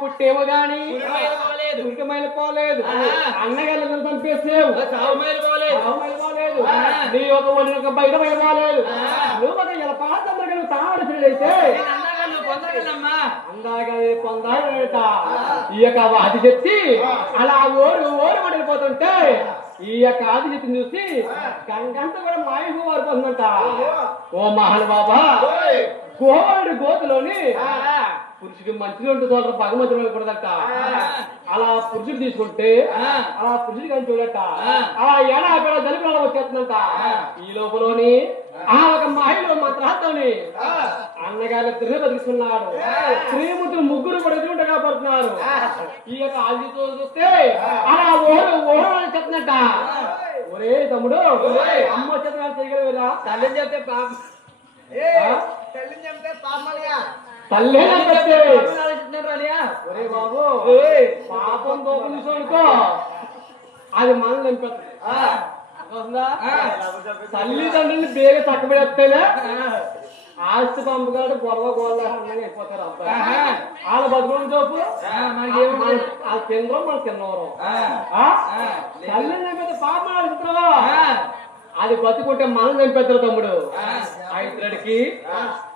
పుట్టేమో గాని ఉరికమైలు పోలేదు అన్నగారు పంపేసేవు పోలేదు నీ ఒక ఒడినొక బయట పోలేదు నువ్వు ఒక ఇలా పాత్ర తావడిసినైతే అందాగా పొందాలట ఈ యొక్క ఆది చెట్టి అలా ఓరు ఓరు పడిపోతుంటే ఈ యొక్క ఆది చెట్టిని చూసి గంగంతా కూడా మాయకు వారిపోతుందంట. ఓ మహల్ బాబా గోవరుడి గోతులోని పురుషుడికి మంచిగా ఉంటుంది చూడట భగవంతుడు కూడదట. అలా పురుషుడు తీసుకుంటే అలా పురుషుడి కానీ చూడట అలా ఏడా పేడ జలుపు వచ్చేస్తుందంట. ఈ లోపలోని ఆ ఒక మహిళ మాత్రాతోని అన్నగారు తిరిగి బతికిస్తున్నాడు. శ్రీమూర్తులు ముగ్గురు కూడా ఎదురుంటగా పడుతున్నారు. ఈ యొక్క ఆదితో చూస్తే అలా ఓరు ఓరు అని చెప్తున్నట్ట. ఒరే తమ్ముడు అమ్మ చెప్తున్నా చేయగలరా? తల్లిని చెప్తే పాప తల్లి ఒరే బాబు పాపం దోపం చూసుకో అది మనల్ని నింపేస్తుంది. తల్లిదండ్రులు బేగ చక్కబెడేస్తేనే ఆస్తి పంపగాడు గొడవ గోళ్ళ అయిపోతారు. అబ్బాయి వాళ్ళ బతుకుని చూపు ఆ కేంద్రం మన తిన్నవరం తల్లిని నింపేస్తే పాపం ఆడుతున్నావా? అది బతుకుంటే మనం నింపేస్తారు తమ్ముడు. ఇద్దరికి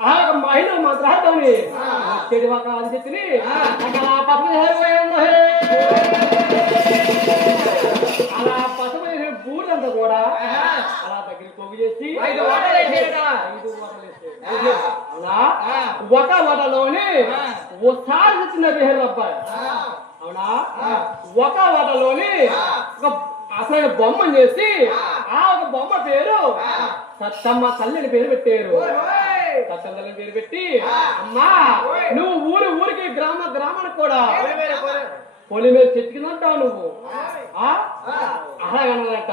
ఆ ఒక మహిళ మాత్రాన్ని చెడు ఒక అది చెప్పి అలా పసుపు బూడంతా కూడా అలా దగ్గరికి పోగు చేసి 5 ఒక వటలోని ఒకసారి వచ్చిన బిహేర్ అబ్బాయి అవునా ఒక వటలోని ఒక అసలు బొమ్మను చేసి ఆ ఒక బొమ్మ పేరు సత్తమ్మ తల్లిని పేరు పెట్టారు. సత్తమ్మ తల్లిని పేరు పెట్టి అమ్మా నువ్వు ఊరికి గ్రామానికి కూడా పొలి మీద చెట్టుకుంటావు నువ్వు అలాగనట.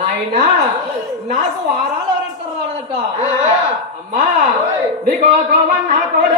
నాయనా నాకు వారాలు ఎవరంటారు రాదట. అమ్మా నీకు కోడు